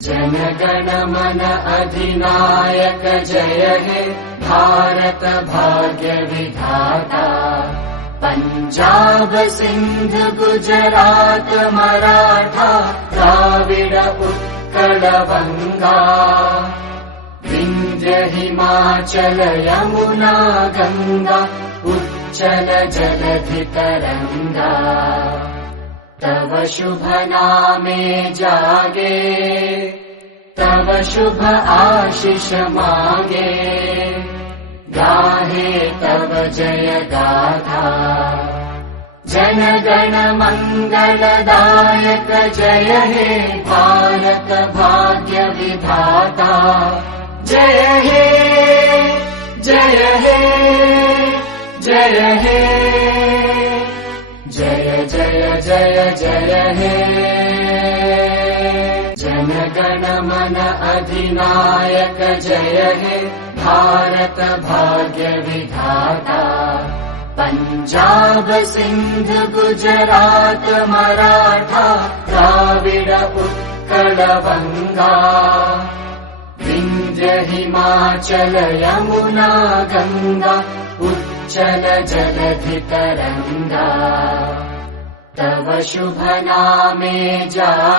जनगण मन अधिनायक जय हे भारत भाग्य विधाता। पंजाब सिंध गुजरात मराठा द्राविड उत्कल बंगा। विंध्य हिमाचल यमुना गंगा उच्चल जलधि तरंगा। तव शुभ नामे जागे तव शुभ आशीष मांगे। गाहे तव जय गाथा जन गण मंगलदायक जय हे भारत भाग्य विधाता। जय हे जय हे जय हे जय जय जय जय हे। जन गण मन अधिनायक जय हे भारत भाग्य विधाता। पंजाब सिंध गुजरात मराठा द्राविड उत्कल बंगा। विंध्य हिमाचल यमुना गंगा उच्चल जलधि तरंगा। तव शुभ नामे जागे